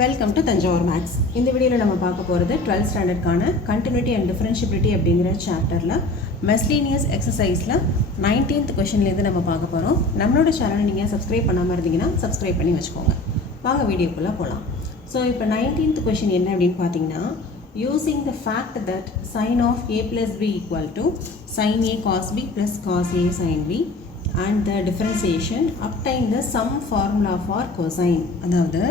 Welcome to Thanjavur maths. இந்த வீடியோவில் நம்ம பார்க்க போகிறது 12th ஸ்டாண்டர்டுக்கான கண்டினியூட்டி அண்ட் டிஃபரன்ஷியபிலிட்டி அப்படிங்கிற சாப்டரில் மெஸ்லீனியஸ் எக்ஸசைஸில் 19th கொஷின்லேருந்து நம்ம பார்க்க போகிறோம். நம்மளோட சேனலை நீங்கள் சப்ஸ்கிரைப் பண்ணாமல் இருந்தீங்கன்னா சப்ஸ்கிரைப் பண்ணி வச்சுக்கோங்க. வாங்க வீடியோக்குள்ளே போகலாம். ஸோ இப்போ 19th கொஷின் என்ன அப்படின்னு பார்த்தீங்கன்னா, using the fact that sin of a plus b equal to sin a cos b plus cos a sin b and the differentiation, obtain the sum formula for cosine. அதாவது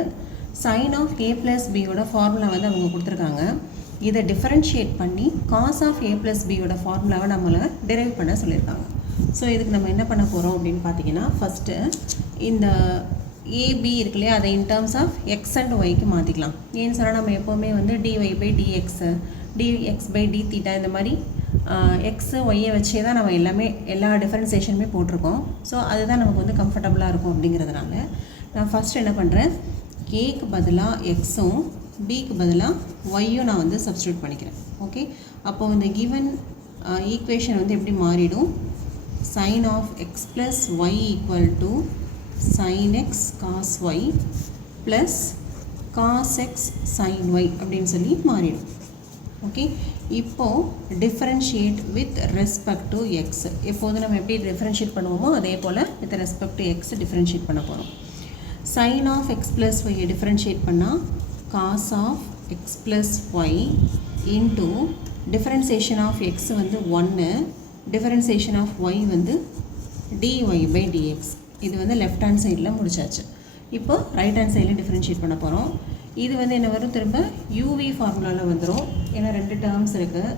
sin of a plus b ஓட formula வந்து அவங்க கொடுத்துருக்காங்க. இதை differentiate பண்ணி cos of a plus b ஓட ஃபார்முலாவை நம்மளை டிரைவ் பண்ண சொல்லியிருக்காங்க. ஸோ இதுக்கு நம்ம என்ன பண்ண போகிறோம் அப்படின்னு பார்த்தீங்கன்னா, ஃபஸ்ட்டு இந்த ஏபி இருக்கு இல்லையா, அதை in terms of x and ஒய்க்கு மாற்றிக்கலாம். ஏன்னு சொன்னால் நம்ம எப்போவுமே வந்து dy by dx dx by d theta இந்த மாதிரி எக்ஸு ஒய்யை வச்சே தான் நம்ம எல்லா டிஃபரன்சேஷனுமே போட்டிருக்கோம். ஸோ அதுதான் நமக்கு வந்து கம்ஃபர்டபுளாக இருக்கும். அப்படிங்கிறதுனால நான் ஃபஸ்ட் என்ன பண்ணுறேன், ஏக்கு பதிலாக எக்ஸும் பிக்கு பதிலாக ஒய்யும் நான் வந்து சப்ஸ்டியூட் பண்ணிக்கிறேன். ஓகே, அப்போது இந்த கிவன் ஈக்குவேஷன் வந்து எப்படி மாறிடும், sin of x plus y equal to sin x cos y plus cos x sin y அப்படின்னு சொல்லி மாறிடும். ஓகே, இப்போது differentiate with respect to x. எப்போது நம்ம எப்படி டிஃபரன்ஷியேட் பண்ணுவோமோ அதே போல் with respect to x differentiate பண்ண போகிறோம். sin of x plus y differentiate பண்ணால் cos of x plus y into differentiation of x வந்து 1, டிஃபரன்சியேஷன் ஆஃப் y வந்து dy by dx. இது வந்து லெஃப்ட் ஹேண்ட் சைடில் முடிச்சாச்சு. இப்போ ரைட் ஹேண்ட் சைடில் டிஃபரன்ஷியேட் பண்ண போகிறோம். இது வந்து என்ன வரும், திரும்ப யூவி ஃபார்முலாவில் வந்துடும். ஏன்னா 2 டேர்ம்ஸ் இருக்குது.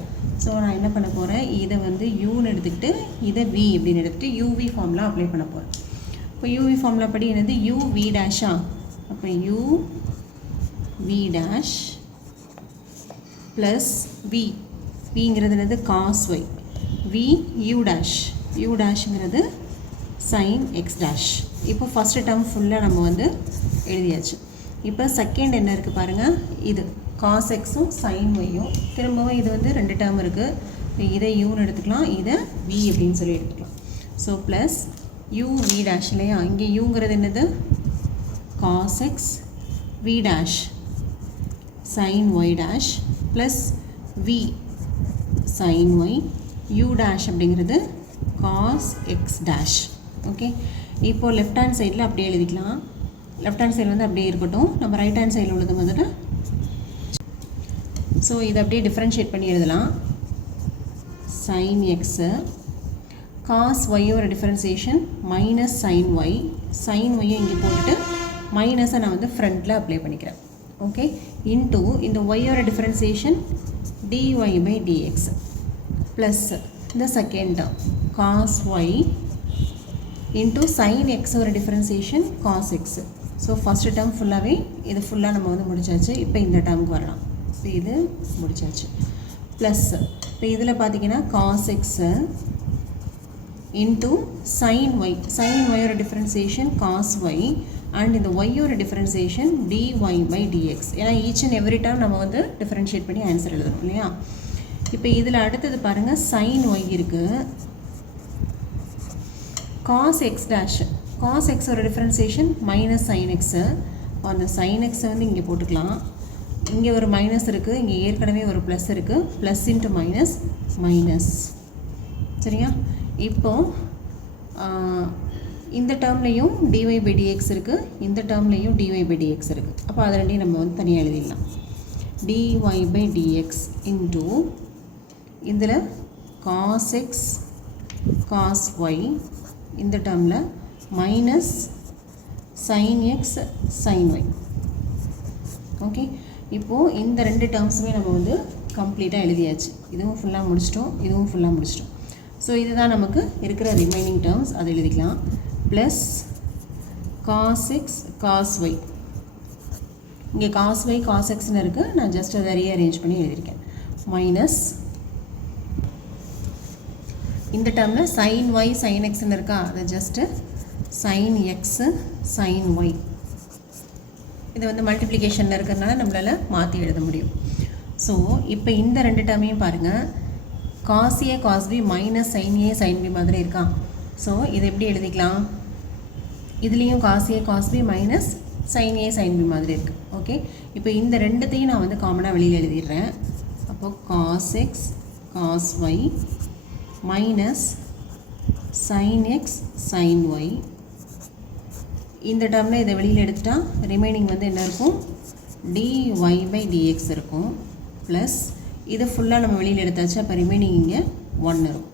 ஸோ நான் என்ன பண்ண போகிறேன், இதை வந்து யூன்னு எடுத்துக்கிட்டு இதை வி அப்படின்னு எடுத்துகிட்டு யூவி ஃபார்முலா அப்ளை பண்ண போகிறேன். இப்போ யூவி ஃபார்முலா படி என்னது, யூ வி டேஷா. அப்போ u v dash plus v, விங்கிறது என்னது cos y, v u dash, u டேஷுங்கிறது சைன் எக்ஸ் டேஷ். இப்போ ஃபஸ்ட்டு டேர்ம் ஃபுல்லாக நம்ம வந்து எழுதியாச்சு. இப்போ செகண்ட் என்ன இருக்குது பாருங்கள், இது காஸ் எக்ஸும் சைன் ஒய்யும். திரும்பவும் இது வந்து 2 டேர்ம் இருக்குது. இதை யூன்னு எடுத்துக்கலாம், இதை வி அப்படின்னு சொல்லி எடுத்துக்கலாம். So plus u v dash இல்லையா, இங்கே யூங்கிறது என்னது cos x v dash sine y dash plus v sine y u dash அப்படிங்கிறது காஸ் எக்ஸ் டேஷ். ஓகே, இப்போது லெஃப்ட் ஹேண்ட் சைடில் அப்படியே எழுதிக்கலாம். லெஃப்ட் ஹேண்ட் சைடு வந்து அப்படியே இருக்கட்டும். நம்ம ரைட் ஹேண்ட் சைடில் உள்ளது வந்துட்டு ஸோ இதை அப்படியே டிஃப்ரென்ஷியேட் பண்ணி எழுதலாம். சைன் எக்ஸு காஸ் ஒய்யோட differentiation minus sine y, sine ஒய்யை இங்கே போட்டுட்டு மைனஸை நான் வந்து ஃப்ரண்ட்டில் அப்ளை பண்ணிக்கிறேன். ஓகே, இன்டூ இந்த ஒய்யோட differentiation dy by dx plus இந்த second term cos y into sine எக்ஸோட differentiation cos x. So first term ஃபுல்லாகவே இது ஃபுல்லாக நம்ம வந்து முடிச்சாச்சு. இப்போ இந்த டேர்முக்கு வரலாம். ஸோ இது முடிச்சாச்சு. ப்ளஸ் இப்போ இதில் பார்த்தீங்கன்னா cos x into sine y, sine ஒய்யோட டிஃபரன்சியேஷன் காஸ் ஒய் அண்ட் இந்த ஒய்யோட டிஃபரன்சியேஷன் டிஒய் பை டிஎக்ஸ். ஏன்னா ஈச் அண்ட் எவ்ரி டைம் நம்ம வந்து டிஃபரன்ஷியேட் பண்ணி ஆன்சர் எழுதணும் இல்லையா. இப்போ இதில் அடுத்தது பாருங்கள், சைன் ஒய் இருக்குது, காஸ் எக்ஸ் டேஷ், காஸ் எக்ஸோட டிஃபரன்சியேஷன் மைனஸ் சைன் எக்ஸு. அந்த சைன் எக்ஸை வந்து இங்கே போட்டுக்கலாம். இங்கே ஒரு மைனஸ் இருக்குது, இங்கே ஏற்கனவே ஒரு ப்ளஸ் இருக்குது. Plus into minus minus. சரியா, இப்போது இந்த டேர்ம்லேயும் டிஒய் பை டிஎக்ஸ் இருக்குது, இந்த டேர்ம்லேயும் டிஒய் பை டிஎக்ஸ் இருக்குது. அப்போ அதை ரெண்டையும் நம்ம வந்து தனியாக எழுதிடலாம். டிஒய் பை டிஎக்ஸ் இன்டூ இதில் காஸ் எக்ஸ் காஸ் ஒய், இந்த டேர்மில் minus sine x sine y. Okay, இப்போது இந்த 2 டேர்ம்ஸுமே நம்ம வந்து கம்ப்ளீட்டாக எழுதியாச்சு. இதுவும் ஃபுல்லாக முடிச்சிட்டோம், இதுவும் ஃபுல்லாக முடிச்சிட்டோம். ஸோ இதுதான் நமக்கு இருக்கிற ரிமைனிங் டேர்ம்ஸ், அதை எழுதிக்கலாம். Plus cos x cos y, இங்கே காஸ் ஒய் காஸ் எக்ஸ்ன்னு இருக்குது, நான் ஜஸ்ட் அதை ரீஅரேஞ்ச் பண்ணி எழுதியிருக்கேன். மைனஸ் இந்த டேர்மில் சைன் ஒய் சைன் எக்ஸ்ன்னு இருக்கா, அதை just sine x sine y. இது வந்து மல்டிப்ளிகேஷனில் இருக்கிறதுனால நம்மளால் மாற்றி எழுத முடியும். ஸோ இப்போ இந்த 2 டேர்மையும் பாருங்கள், cos a cos b minus sine a sine b மாதிரி இருக்கா. ஸோ இது எப்படி எழுதிக்கலாம், இதுலேயும் cos a cos b minus sin A sin B மாதிரி இருக்குது. ஓகே, இப்போ இந்த ரெண்டுத்தையும் நான் வந்து காமனாக வெளியில் எழுதிடுறேன். அப்போது cos x cos y minus sin x sin y. இந்த டேர்மில் இதை வெளியில் எடுத்துட்டா ரிமைனிங் வந்து என்ன இருக்கும், dy by dx இருக்கும். ப்ளஸ் இதை ஃபுல்லாக நம்ம வெளியில் எடுத்தாச்சு. அப்போ ரிமைனிங் இங்கே 1 இருக்கும்.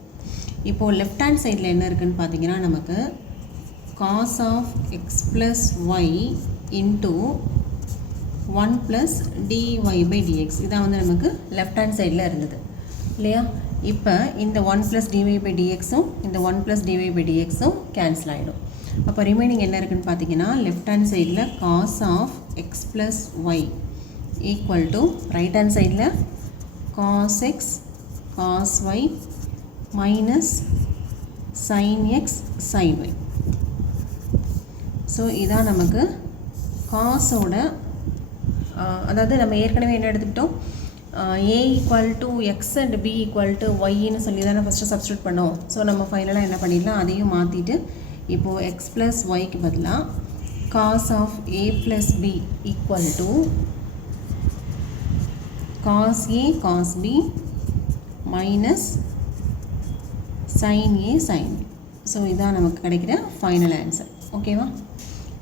இப்போது லெஃப்ட் ஹேண்ட் சைடில் என்ன இருக்குதுன்னு பார்த்தீங்கன்னா நமக்கு cos of x plus y into 1 plus dy by dx. இதான் வந்து நமக்கு லெஃப்ட் ஹேண்ட் சைடில் இருந்தது இல்லையா. இப்போ இந்த 1 plus dy by dxும் இந்த 1 plus dy by dxும் கேன்சல் ஆகிடும். அப்போ ரிமைனிங் என்ன இருக்குதுன்னு பார்த்தீங்கன்னா லெஃப்ட் ஹேண்ட் சைடில் cos of x plus y equal to right hand சைடில் cos x cos y minus sin x sin y. So இதான் நமக்கு காஸோட, அதாவது நம்ம ஏற்கனவே என்ன எடுத்துக்கிட்டோம், a equal to x and b equal to ஒய்ன்னு சொல்லி தானே ஃபஸ்ட்டு சப்ஸ்டியூட் பண்ணோம். ஸோ நம்ம ஃபைனலாக என்ன பண்ணிடலாம், அதையும் மாற்றிட்டு இப்போது எக்ஸ் ப்ளஸ் ஒய்க்கு பதிலாக cos of a plus b equal to cos a cos b minus sin a sin b. So இதான் நமக்கு கிடைக்கிற ஃபைனல் ஆன்சர். ஓகேவா,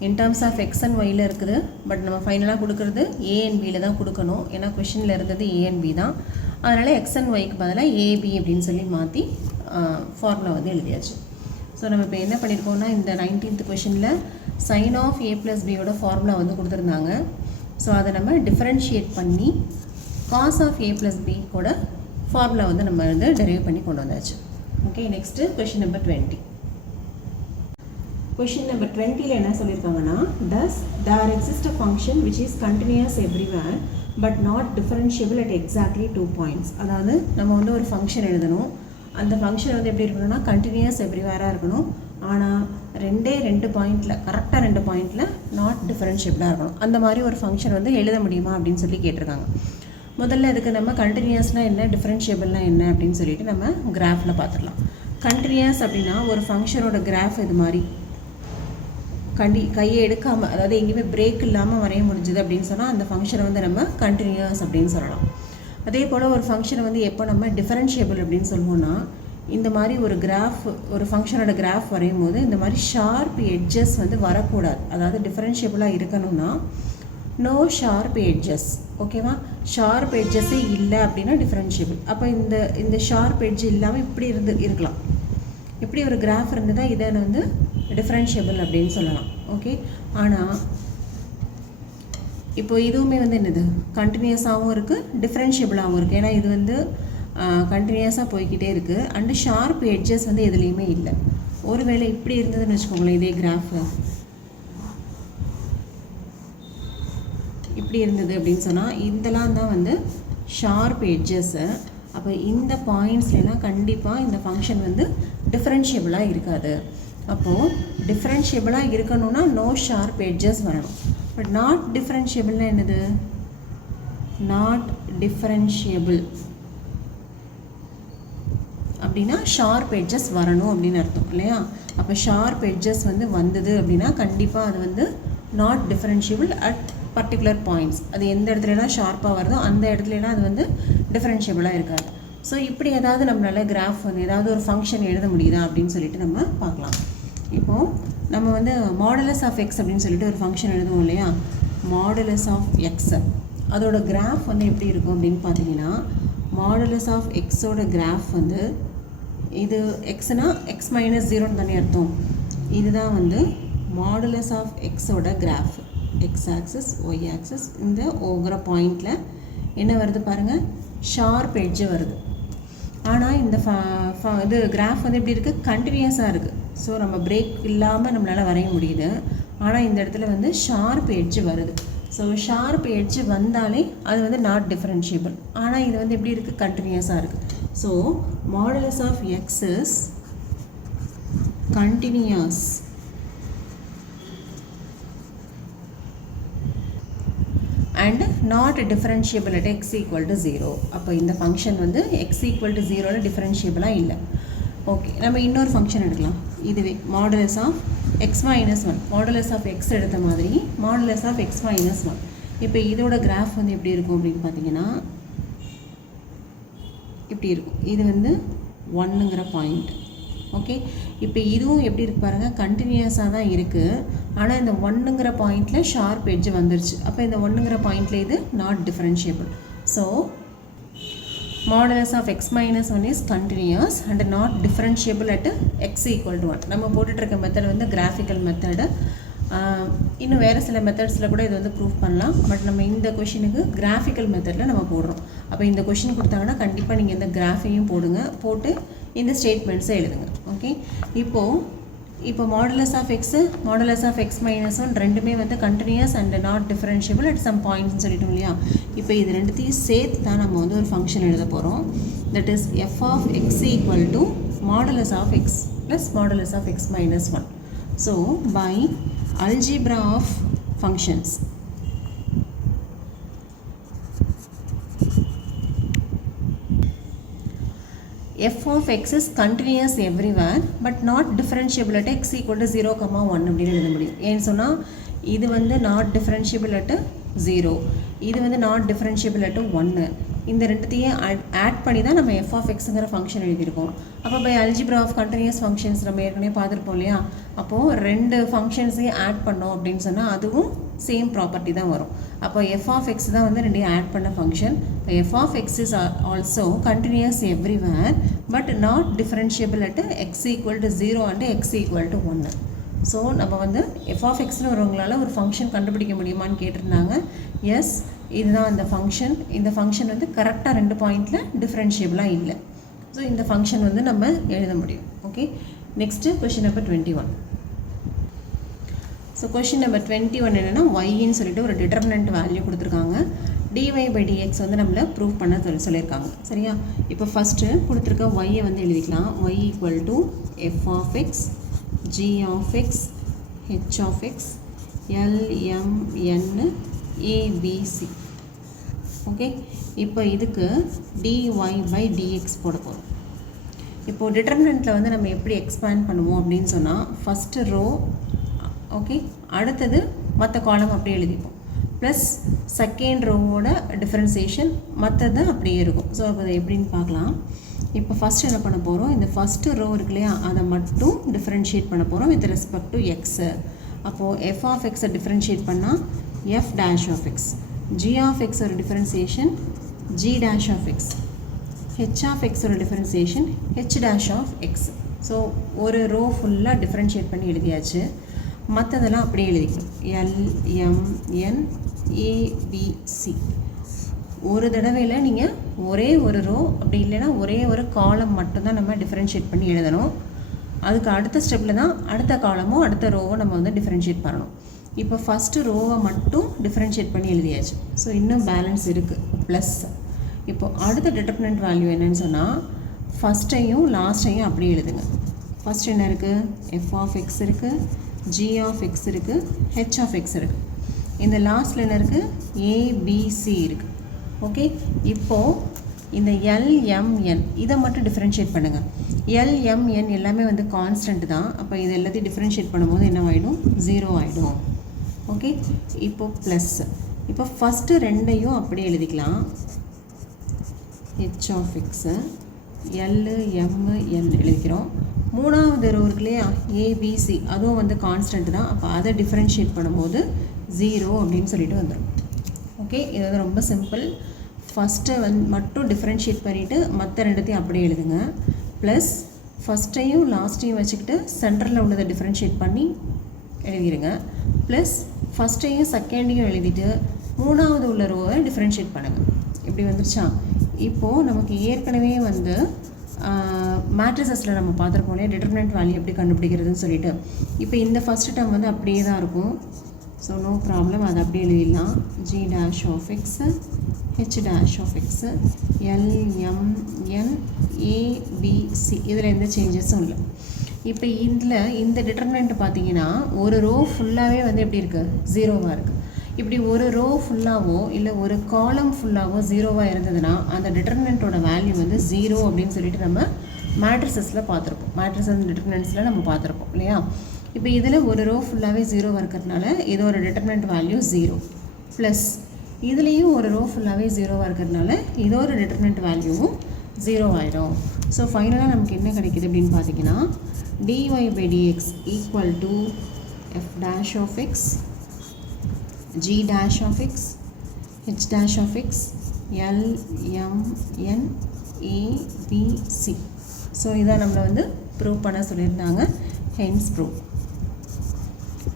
in terms of x and ஒயில் இருக்குது. பட் நம்ம ஃபைனலாக கொடுக்குறது ஏ அண்ட் பியில் தான் கொடுக்கணும். ஏன்னா கொஷினில் இருந்தது ஏ அண்ட் பி தான். அதனால் எக்ஸ் அண்ட் ஒய்க்கு பதிலாக ஏபி அப்படின்னு சொல்லி மாற்றி ஃபார்முலா வந்து எழுதியாச்சு. ஸோ நம்ம இப்போ என்ன பண்ணியிருக்கோம்னா இந்த 19th கொஷினில் சைன் ஆஃப் ஏ ப்ளஸ் பியோட ஃபார்முலா வந்து கொடுத்துருந்தாங்க. ஸோ அதை நம்ம டிஃப்ரென்ஷியேட் பண்ணி cos of a plus b கூட ஃபார்முலா வந்து நம்ம வந்து டெரைவ் பண்ணி கொண்டு வந்தாச்சு. Okay, next question number 20. Question number 20 என்ன சொல்லியிருக்காங்கன்னா, thus there exists a function which is continuous everywhere but not differentiable at exactly 2 points. அதாவது நம்ம வந்து ஒரு ஃபங்க்ஷன் எழுதணும். அந்த ஃபங்க்ஷன் வந்து எப்படி இருக்கணும்னா கண்டினியூஸ் எவ்ரிவேராக இருக்கணும். ஆனால் 2 பாயிண்டில் கரெக்டாக 2 பாயிண்டில் நாட் டிஃபரன்ஷியபிளாக இருக்கணும். அந்த மாதிரி ஒரு ஃபங்க்ஷன் வந்து எழுத முடியுமா அப்படின்னு சொல்லி கேட்டிருக்காங்க. முதல்ல இதுக்கு நம்ம கண்டினியூஸ்னால் என்ன, டிஃபரன்ஷியபிள்னால் என்ன அப்படின்னு சொல்லிட்டு நம்ம கிராஃபில் பார்த்துடலாம். கண்டினியூஸ் அப்படின்னா ஒரு ஃபங்க்ஷனோட கிராஃப் இது மாதிரி கையை எடுக்காமல், அதாவது எங்கேயுமே பிரேக் இல்லாமல் வரைய முடிஞ்சுது அப்படின்னு சொன்னால் அந்த ஃபங்க்ஷனை வந்து நம்ம கண்டினியூஸ் அப்படின்னு சொல்லலாம். அதே போல் ஒரு ஃபங்க்ஷனை வந்து எப்போ நம்ம டிஃபரன்ஷியபிள் அப்படின்னு சொல்லுவோம்னா, இந்த மாதிரி ஒரு கிராஃப், ஒரு ஃபங்க்ஷனோட கிராஃப் வரையும் போது இந்த மாதிரி ஷார்ப் எட்ஜஸ் வந்து வரக்கூடாது. அதாவது டிஃபரன்ஷியபிளாக இருக்கணும்னா நோ ஷார்ப் எட்ஜஸ். ஓகேவா, ஷார்ப் எட்ஜஸ்ஸே இல்லை அப்படின்னா டிஃபரன்ஷியபிள். அப்போ இந்த ஷார்ப் எட்ஜ் இல்லாமல் இப்படி இருக்கலாம். இப்படி ஒரு கிராஃப் இருந்ததா இதை வந்து டிஃபரன்ஷியபிள் அப்படின்னு சொல்லலாம். ஓகே, ஆனால் இப்போ இதுவுமே வந்து என்னது கண்டினியூஸாகவும் இருக்குது, டிஃபரன்ஷியபிளாகவும் இருக்குது. ஏன்னா இது வந்து கண்டினியூஸாக போய்கிட்டே இருக்குது. அண்டு ஷார்ப் எட்ஜஸ் வந்து எதுலேயுமே இல்லை. ஒருவேளை இப்படி இருந்ததுன்னு வச்சுக்கோங்களேன், இதே கிராஃபு இப்படி இருந்தது அப்படின்னு சொன்னால் இதெல்லாம் தான் வந்து ஷார்ப் எட்ஜஸ்ஸு. அப்போ இந்த பாயிண்ட்ஸ்லாம் கண்டிப்பாக இந்த ஃபங்க்ஷன் வந்து டிஃபரன்ஷியபிளாக இருக்காது. அப்போது டிஃபரன்ஷியபிளாக இருக்கணும்னா நோ ஷார்ப் எட்ஜஸ் வரணும். பட் நாட் டிஃபரன்ஷியபிள்னா என்னது, நாட் டிஃபரன்ஷியபிள் அப்படின்னா ஷார்ப் எட்ஜஸ் வரணும் அப்படின்னு அர்த்தம் இல்லையா. அப்போ ஷார்ப் எட்ஜஸ் வந்து வந்தது அப்படின்னா கண்டிப்பாக அது வந்து not differentiable at particular points. அது எந்த இடத்துலலாம் ஷார்ப்பாக வருதோ அந்த இடத்துலலாம் அது வந்து டிஃபரன்ஷியபிளாக இருக்காது. ஸோ இப்படி ஏதாவது நம்மளால் கிராஃப் வந்து ஏதாவது ஒரு ஃபங்க்ஷன் எழுத முடியுதா அப்படின்னு சொல்லிட்டு நம்ம பார்க்கலாம். இப்போது நம்ம வந்து மாடுலஸ் ஆஃப் எக்ஸ் அப்படின்னு சொல்லிட்டு ஒரு ஃபங்க்ஷன் எழுதுவோம் இல்லையா. மாடுலஸ் ஆஃப் எக்ஸ் அதோட கிராஃப் வந்து எப்படி இருக்கும் அப்படின்னு பார்த்தீங்கன்னா, மாடுலஸ் ஆஃப் எக்ஸோட கிராஃப் வந்து இது எக்ஸ்னா எக்ஸ் மைனஸ் 0ன்னு தானே அர்த்தம். இதுதான் வந்து மாடுலஸ் ஆஃப் எக்ஸோட graph. X axis y axis இந்த ஓகிற பாயிண்டில் என்ன வருது பாருங்கள், ஷார்ப் எட்ஜு வருது. ஆனால் இந்த இது கிராஃப் வந்து எப்படி இருக்குது, கண்டினியூஸாக இருக்குது. ஸோ நம்ம பிரேக் இல்லாமல் நம்மளால் வரைய முடியுது. ஆனால் இந்த இடத்துல வந்து ஷார்ப் எட்ஜு வருது. ஸோ ஷார்ப் எட்ஜு வந்தாலே அது வந்து நாட் டிஃபரன்ஷியபிள். ஆனால் இது வந்து எப்படி இருக்குது, கண்டினியூஸாக இருக்குது. So modulus of x is continuous and not differentiable at x equal to 0. அப்போ இந்த ஃபங்க்ஷன் வந்து x equal to 0ல டிஃபரன்ஷியபிளாக இல்லை. ஓகே, நம்ம இன்னொரு ஃபங்க்ஷன் எடுக்கலாம். இதுவே modulus of x minus 1, modulus of x எடுத்த மாதிரி மாடுலஸ் ஆஃப் x மைனஸ் 1. இப்போ இதோட கிராஃப் வந்து எப்படி இருக்கும் அப்படின்னு பார்த்தீங்கன்னா இப்படி இருக்கும். இது வந்து 1ங்கிற பாயிண்ட். ஓகே, இப்போ இதுவும் எப்படி இருக்கு பாருங்கள், கண்டினியூஸாக தான் இருக்குது. ஆனால் இந்த 1ங்கிற பாயிண்டில் ஷார்ப் எட்ஜ் வந்துருச்சு. அப்போ இந்த 1ங்கிற பாயிண்டில் இது not differentiable. So modulus of x minus 1 is continuous and not differentiable at x equal to 1. நம்ம போட்டுட்ருக்க மெத்தட் வந்து கிராஃபிக்கல் மெத்தடு. இன்னும் வேறு சில மெத்தட்ஸில் கூட இது வந்து ப்ரூவ் பண்ணலாம். பட் நம்ம இந்த கொஷினுக்கு கிராஃபிக்கல் மெத்தடில் நம்ம போடுறோம். அப்போ இந்த கொஷின் கொடுத்தாங்கன்னா கண்டிப்பாக நீங்கள் இந்த கிராஃபையும் போட்டு இந்த ஸ்டேட்மெண்ட்ஸை எழுதுங்க. ஓகே, இப்போ மாடுலஸ் ஆஃப் எக்ஸ் மைனஸ் 1 ரெண்டுமே வந்து continuous and not differentiable at some பாயிண்ட்ஸ்னு சொல்லிட்டோம் இல்லையா. இப்போ இது ரெண்டுத்தையும் சேர்த்து தான் நம்ம வந்து ஒரு ஃபங்க்ஷன் எழுத போகிறோம். That is f of x equal to modulus of x plus modulus of x minus 1. So by algebra of functions, f of x is continuous everywhere but not differentiable at x equal to 0, 1 அப்படின்னு எழுத முடியும். ஏன்னு சொன்னால் இது வந்து not differentiable at 0, இது வந்து not differentiable at 1. இந்த ரெண்டுத்தையும் ஆட் பண்ணி தான் நம்ம f of xங்கிற ஃபங்க்ஷன் எழுதியிருக்கோம். அப்போ by algebra of continuous functions நம்ம ஏற்கனவே பார்த்துருப்போம் இல்லையா. அப்போது ரெண்டு ஃபங்க்ஷன்ஸையும் ஆட் பண்ணோம் அப்படின்னு சொன்னால் அதுவும் சேம் ப்ராப்பர்ட்டி தான் வரும். அப்போ f of x தான் வந்து ரெண்டையும் ஆட் பண்ண function. f of x is also continuous everywhere but not differentiable at x equal to 0 and x equal to 1. So நம்ம வந்து f of xன்னு வரவங்களால ஒரு ஃபங்க்ஷன் கண்டுபிடிக்க முடியுமான்னு கேட்டிருந்தாங்க. எஸ், இதுதான் அந்த ஃபங்க்ஷன். இந்த ஃபங்க்ஷன் வந்து கரெக்டாக 2 பாயிண்டில் டிஃப்ரென்ஷியபிளாக இல்லை. ஸோ இந்த ஃபங்க்ஷன் வந்து நம்ம எழுத முடியும். Okay, next question number 21. So question number 21 என்னென்னா ஒய்ன்னு சொல்லிட்டு ஒரு டிட்டர்மினன்ட் வேல்யூ கொடுத்துருக்காங்க. dy by dx வந்து நம்மளை ப்ரூவ் பண்ண சொல்லியிருக்காங்க. சரியா, இப்போ ஃபஸ்ட்டு கொடுத்துருக்க ஒய்யை வந்து எழுதிக்கலாம். y equal to f of x g of x h of x l m n a b c. Okay, இப்போ இதுக்கு dy by dx போட போகிறோம். இப்போது டிட்டர்மினண்ட்டில் வந்து நம்ம எப்படி எக்ஸ்பேண்ட் பண்ணுவோம் அப்படின்னு சொன்னால் ஃபஸ்ட்டு ரோ, ஓகே, அடுத்தது மற்ற காலம் அப்படியே எழுதிப்போம். ப்ளஸ் செகண்ட் ரோவோட டிஃப்ரென்சியேஷன் மற்றது அப்படியே இருக்கும். ஸோ அப்போ அதை எப்படின்னு பார்க்கலாம். இப்போ ஃபஸ்ட்டு என்ன பண்ண போகிறோம், இந்த ஃபஸ்ட்டு ரோ இருக்கு இல்லையா, அதை மட்டும் டிஃப்ரென்ஷியேட் பண்ண போகிறோம் வித் ரெஸ்பெக்ட் டு எக்ஸு. அப்போது எஃப் ஆஃப் எக்ஸை டிஃப்ரென்ஷியேட் பண்ணால் f dash of x, g of x ஒரு differentiation g dash of x, h of x ஒரு differentiation h dash of x. So ஒரு ரோ ஃபுல்லாக டிஃப்ரென்ஷியேட் பண்ணி எழுதியாச்சு. மற்றதெல்லாம் அப்படியே எழுதிக்கணும். L M N ABC. ஒரு தடவையில் நீங்கள் ஒரே ஒரு ரோ அப்படி இல்லைன்னா ஒரே ஒரு காலம் மட்டும்தான் நம்ம டிஃப்ரென்ஷியேட் பண்ணி எழுதணும். அதுக்கு அடுத்த ஸ்டெப்பில் தான் அடுத்த காலமோ அடுத்த ரோவோ நம்ம வந்து டிஃப்ரென்ஷியேட் பண்ணணும். இப்போ ஃபஸ்ட்டு ரோவை மட்டும் டிஃப்ரென்ஷியேட் பண்ணி எழுதியாச்சு. ஸோ இன்னும் பேலன்ஸ் இருக்குது ப்ளஸ். இப்போது அடுத்த டிட்டர்மினன்ட் வேல்யூ என்னன்னு சொன்னால் ஃபஸ்ட்டையும் லாஸ்ட்டையும் அப்படியே எழுதுங்க. ஃபஸ்ட் என்ன இருக்குது, எஃப் ஆஃப் எக்ஸ் இருக்குது, ஜி ஆஃப் எக்ஸ் இருக்குது, ஹெச் ஆஃப் எக்ஸ் இருக்குது. இந்த லாஸ்ட்டில் என்ன இருக்குது, ஏபிசி இருக்குது. ஓகே, இப்போது இந்த எல்எம்என் இதை மட்டும் டிஃப்ரென்ஷியேட் பண்ணுங்கள். எல்எம்என் எல்லாமே வந்து கான்ஸ்டன்ட் தான். அப்போ இது எல்லாத்தையும் டிஃப்ரென்ஷியேட் பண்ணும்போது என்ன ஆகிடும், 0 ஆகிடும். ஓகே, இப்போது ப்ளஸ். இப்போ ஃபஸ்ட்டு ரெண்டையும் அப்படியே எழுதிக்கலாம். ஹெச் ஆஃப் எக்ஸு எல்எம்என் எழுதிக்கிறோம். மூணாவது ரோ இருக்கு இல்லையா, ஏபிசி, அதுவும் வந்து கான்ஸ்டன்ட் தான். அப்போ அதை டிஃப்ரென்ஷியேட் பண்ணும்போது 0 அப்படின்னு சொல்லிட்டு வந்துடும். ஓகே, இது வந்து ரொம்ப சிம்பிள். ஃபஸ்ட்டை மட்டும் டிஃப்ரென்ஷியேட் பண்ணிவிட்டு மற்ற ரெண்டுத்தையும் அப்படியே எழுதுங்க. ப்ளஸ் ஃபஸ்ட்டையும் லாஸ்ட்டையும் வச்சுக்கிட்டு சென்டரில் உள்ளதை டிஃப்ரென்ஷியேட் பண்ணி எழுதிடுங்க. ப்ளஸ் ஃபஸ்ட்டையும் செகண்டையும் எழுதிட்டு மூணாவது உள்ள ரோவை டிஃப்ரென்ஷியேட் பண்ணுங்கள். இப்படி வந்துருச்சா. இப்போது நமக்கு ஏற்கனவே வந்து மேட்ரிசஸில் நம்ம பார்த்துருப்போம் இல்லையா, டிட்டர்மினன்ட் வேல்யூ எப்படி கண்டுபிடிக்கிறதுன்னு சொல்லிட்டு. இப்போ இந்த ஃபஸ்ட்டு டேர்ம் வந்து அப்படியே தான் இருக்கும். ஸோ நோ ப்ராப்ளம், அதை அப்படியே எழுதிடலாம். G dash of x h dash of x l m n a b c, இதில் எந்த சேஞ்சஸும் இல்லை. இப்போ இதில் இந்த டிட்டர்மினன்ட் பார்த்தீங்கன்னா ஒரு ரோ ஃபுல்லாகவே வந்து எப்படி இருக்குது, 0வாக இருக்குது. இப்படி ஒரு ரோ ஃபுல்லாகவோ இல்லை ஒரு காலம் ஃபுல்லாகவோ 0வாக இருந்ததுன்னா அந்த டிட்டர்மினண்ட்டோட வேல்யூ வந்து 0 அப்படின்னு சொல்லிட்டு நம்ம மேட்ரிசஸில் பார்த்துருப்போம். மேட்ரிசஸ் டிட்டர்மினன்ட்ஸில் நம்ம பார்த்துருப்போம் இல்லையா. இப்போ இதில் ஒரு ரோ ஃபுல்லாகவே 0வாக இருக்கிறதுனால இதோட டிட்டர்மினன்ட் வேல்யூ 0 ப்ளஸ் இதுலேயும் ஒரு ரோ ஃபுல்லாகவே ஜீரோவாக இருக்கிறதுனால இதோட டிட்டர்மினன்ட் வேல்யூவும் ஜீரோ ஆகிடும். ஸோ ஃபைனலாக நமக்கு என்ன கிடைக்கிது அப்படின்னு பார்த்தீங்கன்னா dy by dx equal to f dash of x, g dash of x, h dash of x, l, m, n, a, b, c. So இதை நம்மளை வந்து ப்ரூவ் பண்ண சொல்லியிருந்தாங்க. Hence prove.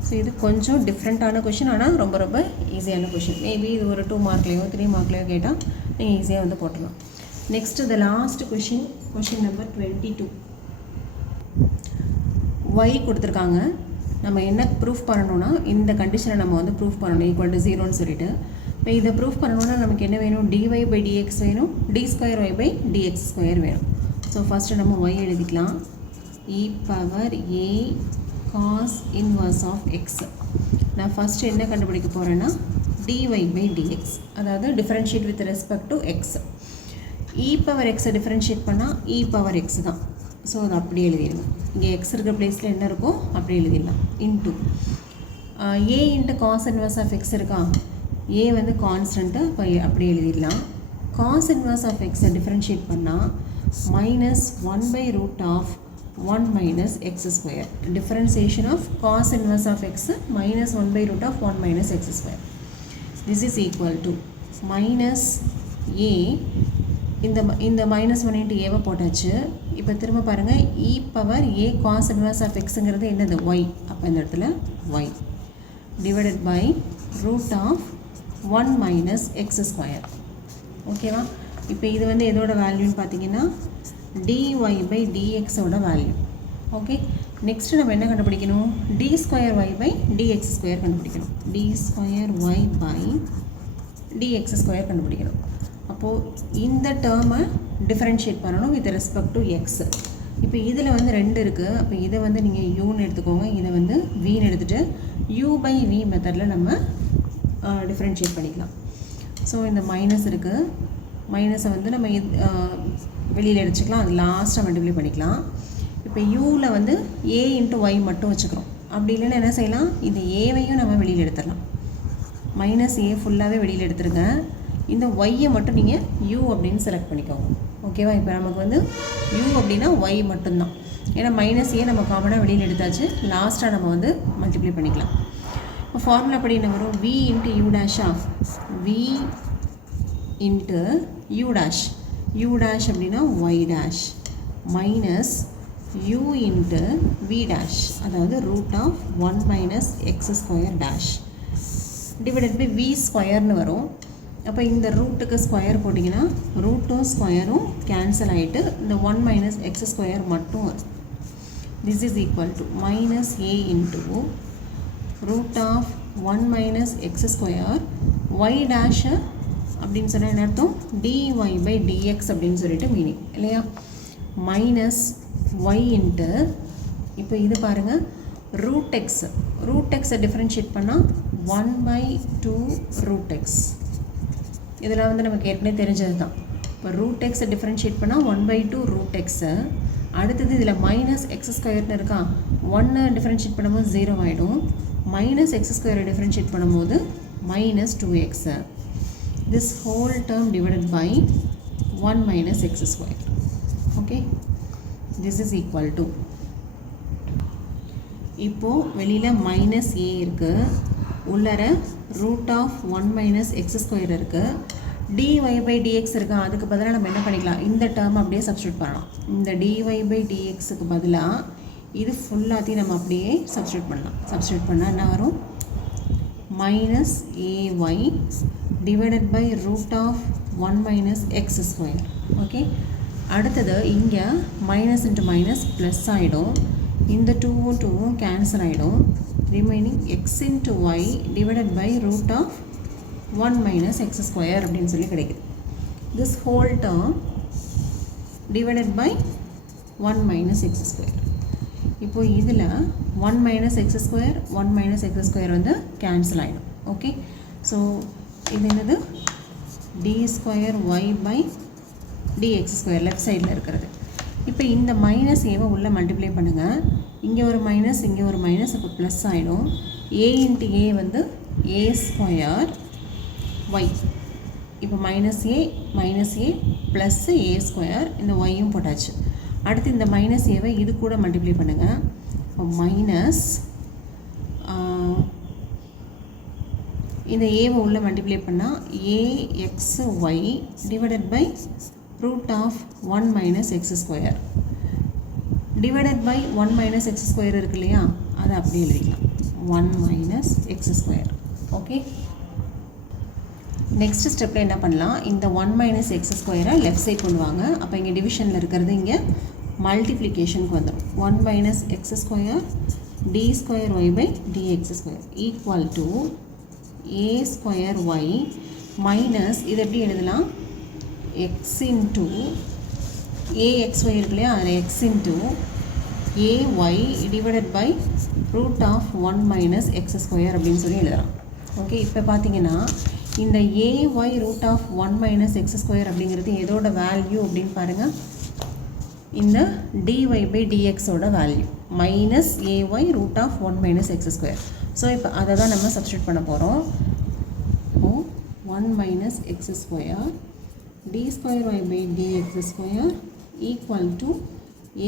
ஸோ இது கொஞ்சம் டிஃப்ரெண்ட்டான கொஷின், ஆனால் ரொம்ப ரொம்ப ஈஸியான கொஷின். மேபி இது ஒரு 2 மார்க்லேயோ 3 மார்க்லேயோ கேட்டால் நீங்கள் ஈஸியாக வந்து போட்டுடலாம். Next the last question number 22. y கொடுத்துருக்காங்க. நம்ம என்ன ப்ரூஃப் பண்ணணும்னா இந்த கண்டிஷனை நம்ம வந்து ப்ரூஃப் பண்ணணும் ஈக்குவல் டு 0ன்னு சொல்லிட்டு. இப்போ இதை ப்ரூஃப் பண்ணணும்னா நமக்கு என்ன வேணும்? dy by dx வேணும், d2y by dx2 வேணும். ஸோ ஃபஸ்ட்டு நம்ம y எழுதிக்கலாம். e power a cos inverse of x. நான் ஃபஸ்ட்டு என்ன கண்டுபிடிக்க போகிறேன்னா dy by dx, அதாவது differentiate with respect to x. e power எக்ஸை டிஃபரன்ஷியேட் பண்ணால் e பவர் எக்ஸ் தான். ஸோ அது அப்படி எழுதிடலாம். இங்கே எக்ஸ் இருக்கிற பிளேஸில் என்ன இருக்கோ அப்படி எழுதிடலாம். Into a into cos inverse of x இருக்கா, a வந்து கான்ஸ்டன்ட்டு, இப்போ அப்படி எழுதிடலாம். காஸ் இன்வர்ஸ் ஆஃப் எக்ஸை டிஃபரன்ஷியேட் பண்ணால் -1/√(1 - x². Differentiation of cos inverse of x -1/√(1 - x². This is equal to -a, இந்த -1 இன்ட்டு ஏவை போட்டாச்சு. இப்போ திரும்ப பாருங்கள், e power a cos inverse of எக்ஸுங்கிறது என்னது? y. அப்போ இந்த இடத்துல y டிவைடட் பை √(1 - x². ஓகேவா? இப்போ இது வந்து எதோட வேல்யூன்னு பார்த்தீங்கன்னா dy by dx ஓட வேல்யூ. ஓகே, நெக்ஸ்ட்டு நம்ம என்ன கண்டுபிடிக்கணும்? d2y by dx² கண்டுபிடிக்கணும். d2y by dx² கண்டுபிடிக்கணும். அப்போது இந்த டேர்மை டிஃபரன்ஷியேட் பண்ணணும் வித் ரெஸ்பெக்ட் டு எக்ஸ். இப்போ இதில் வந்து 2 இருக்குது. அப்போ இதை வந்து நீங்கள் யூன்னு எடுத்துக்கோங்க, இதை வந்து வின்னு எடுத்துகிட்டு u by v மெத்தடில் நம்ம டிஃபரன்ஷியேட் பண்ணிக்கலாம். ஸோ இந்த மைனஸ் இருக்குது, மைனஸை வந்து நம்ம வெளியில் எடுத்துக்கலாம், அது லாஸ்ட்டாக மல்டிப்ளை பண்ணிக்கலாம். இப்போ யூவில் வந்து a இன்ட்டு ஒய் மட்டும் வச்சுக்கிறோம். அப்படி இல்லைன்னா என்ன செய்யலாம்? இந்த ஏவையும் நம்ம வெளியில் எடுத்துடலாம். -a ஃபுல்லாகவே வெளியில் எடுத்துருங்க. இந்த ஒய்யை மட்டும் நீங்கள் u அப்படின்னு செலக்ட் பண்ணிக்கோங்க. ஓகேவா? இப்போ நமக்கு வந்து u அப்படின்னா ஒய் மட்டும்தான். ஏன்னா -a நம்ம காமனாக வெளியில் எடுத்தாச்சு. லாஸ்ட்டாக நம்ம வந்து மல்டிப்ளை பண்ணிக்கலாம். இப்போ ஃபார்முலா படி என்ன வரும்? v into u dash of v into u dash, u dash அப்படின்னா y dash minus u into v dash, அதாவது √(1 - x² dash divided by v ஸ்கொயர்னு வரும். அப்போ இந்த ரூட்டுக்கு ஸ்கொயர் போட்டிங்கன்னா ரூட்டும் ஸ்கொயரும் கேன்சல் ஆகிட்டு இந்த 1 - x² மட்டும் வரும். This is equal to -a into √(1 - x²) y dash அப்படின்னு சொன்னால் என்ன அர்த்தம்? dy by dx அப்படின்னு சொல்லிட்டு மீனிங் இல்லையா? மைனஸ் y இன்ட்டு, இப்போ இது பாருங்கள், √x டிஃபரன்ஷியேட் பண்ணால் 1/2√x. இதெல்லாம் வந்து நமக்கு ஏற்கனவே தெரிஞ்சது தான். இப்போ √x டிஃபரன்ஷியேட் பண்ணால் 1/2√x. அடுத்தது இதில் -x² இருக்கா, 1 டிஃபரன்ஷியேட் பண்ணும்போது 0 ஆகிடும். -x² டிஃபரன்ஷியேட் பண்ணும்போது -2x. this whole term divided by 1 - x². okay, this is equal to, இப்போது வெளியில் -a இருக்குது, உள்ளர √(1 - x² இருக்குது, dy by dx இருக்குது. அதுக்கு பதிலாக நம்ம என்ன பண்ணிக்கலாம்? இந்த டேர்ம் அப்படியே சப்ஸ்டியூட் பண்ணலாம். இந்த dy by dxக்கு பதிலாக இது ஃபுல்லாத்தையும் நம்ம அப்படியே சப்ஸ்டியூட் பண்ணலாம். சப்ஸ்டியூட் பண்ணால் என்ன வரும்? -ay divided by √(1 - x². Okay, அடுத்தது இங்கே மைனஸ் இன்ட்டு மைனஸ் ப்ளஸ் ஆகிடும். இந்த 2வும் 2வும் கேன்சல் ஆகிடும். Remaining x into y divided by √(1 - x² அப்படின்னு சொல்லி கிடைக்குது. This whole term divided by 1 - x². இப்போது இதில் 1 - x², 1 - x² வந்து கேன்சல் ஆகிடும். ஓகே, ஸோ இது என்னது? d2y by dx² லெஃப்ட் சைடில் இருக்கிறது. இப்போ இந்த -a உள்ளே மல்டிப்ளை பண்ணுங்கள். இங்கே ஒரு மைனஸ், இங்கே ஒரு மைனஸ், அப்போ ப்ளஸ் ஆகிடும். a இன்ட்டு a வந்து a² ஒய். இப்போ மைனஸ் ஏ ப்ளஸ்ஸு ஏ ஸ்கொயர், இந்த ஒய்யும் போட்டாச்சு. அடுத்து இந்த மைனஸ் ஏவை இது கூட மல்டிப்ளை பண்ணுங்கள். மைனஸ் இந்த ஏவை உள்ள மல்டிப்ளை பண்ணால் aXy divided by root of 1 minus x square divided by 1 minus x square இருக்கு இல்லையா, அதை அப்படியே எழுதிக்கலாம் 1 minus x square. Okay, next ஸ்டெப்பில் என்ன பண்ணலாம், இந்த 1 மைனஸ் எக்ஸ் ஸ்கொயரை லெஃப்ட் சைட் கொண்டு வாங்க. அப்போ இங்கே டிவிஷனில் இருக்கிறது இங்கே மல்டிப்ளிகேஷனுக்கு வந்துடும். 1 minus x square d square y by dx square equal to a square y minus இது எப்படி எழுதலாம், எக்ஸ் இன்ட்டு ஏஎக்ஸ்ஒய் இருக்கு இல்லையா, அதில் x into a y divided by root of 1 minus x square அப்படின்னு சொல்லி எழுதலாம். ஓகே, இப்போ பார்த்தீங்கன்னா இந்த a y root of 1 minus x square அப்படிங்கிறது எதோட வேல்யூ அப்படின்னு பாருங்கள், இந்த டிஒய் பை டிஎக்ஸோட value minus a y root of 1 minus x square. So இப்போ அதை தான் நம்ம சப்ஸ்டியூட் பண்ண போகிறோம். 1 minus x square d square y by dx square equal to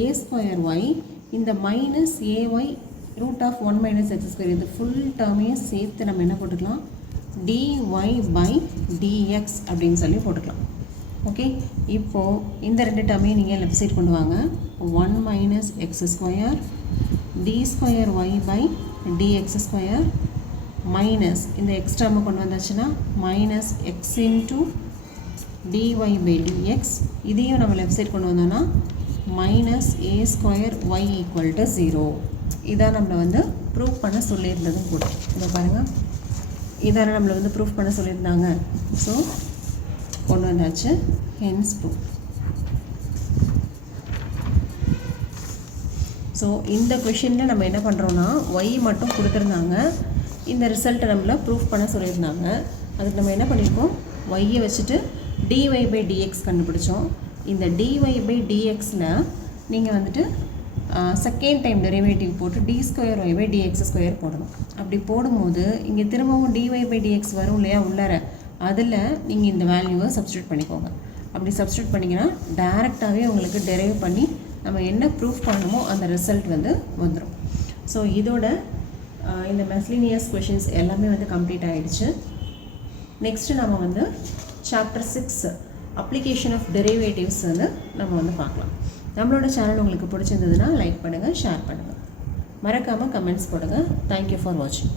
a square y, இந்த minus a y root of 1 minus x square, இது full டேர்மையும் சேர்த்து நம்ம என்ன போட்டுக்கலாம், dy by dx அப்படின்னு சொல்லி போட்டுக்கலாம். ஓகே, இப்போது இந்த ரெண்டு டேர்மையும் நீங்கள் லெஃப்ட் சைட் கொண்டு வாங்க. 1 minus x square d square y by dx square minus இந்த எக்ஸ் டேர்மை கொண்டு வந்தாச்சுன்னா minus x into dy by dx, இதையும் நம்ம லெஃப்ட் சைட் கொண்டு வந்தோன்னா minus a square y equal to 0. இதான் நம்மளை வந்து ப்ரூவ் பண்ண சொல்லியிருந்ததும் கூட. இதை பாருங்கள், இதான நம்மளை வந்து ப்ரூஃப் பண்ண சொல்லியிருந்தாங்க. ஸோ கொண்டு வந்தாச்சு, ஹென்ஸ் ப்ரூஃப். ஸோ இந்த கொஷினில் நம்ம என்ன பண்ணுறோன்னா ஒய் மட்டும் கொடுத்துருந்தாங்க, இந்த ரிசல்ட்டை நம்மளை ப்ரூஃப் பண்ண சொல்லியிருந்தாங்க. அதுக்கு நம்ம என்ன பண்ணியிருக்கோம், ஒய்யை வச்சுட்டு டிஒய் பை டிஎக்ஸ் கண்டுபிடிச்சோம். இந்த டிஒய் பை டிஎக்ஸில் நீங்கள் வந்துட்டு செகண்ட் டைம் டெரிவேட்டிவ் போட்டு d square y by dx square போடணும். அப்படி போடும்போது இங்கே திரும்பவும் டிஒய் பை டிஎக்ஸ் வரும் இல்லையா உள்ளார, அதில் நீங்கள் இந்த வேல்யூவை சப்ஸ்டியூட் பண்ணிக்கோங்க. அப்படி சப்ஸ்டியூட் பண்ணிங்கன்னா டேரெக்டாகவே உங்களுக்கு டெரைவ் பண்ணி நம்ம என்ன ப்ரூஃப் பண்ணணுமோ அந்த ரிசல்ட் வந்து வந்துடும். ஸோ இதோட இந்த மெஸ்லினியஸ் கொஷின்ஸ் எல்லாமே வந்து கம்ப்ளீட் ஆகிடுச்சு. நெக்ஸ்ட்டு நம்ம வந்து சாப்டர் 6 அப்ளிகேஷன் ஆஃப் டெரிவேட்டிவ்ஸ் வந்து நம்ம வந்து பார்க்கலாம். நம்மளோட சேனல் உங்களுக்கு பிடிச்சிருந்ததுன்னா லைக் பண்ணுங்கள், ஷேர் பண்ணுங்கள், மறக்காமல் கமெண்ட்ஸ் போடுங்க. தேங்க்யூ ஃபார் வாட்சிங்.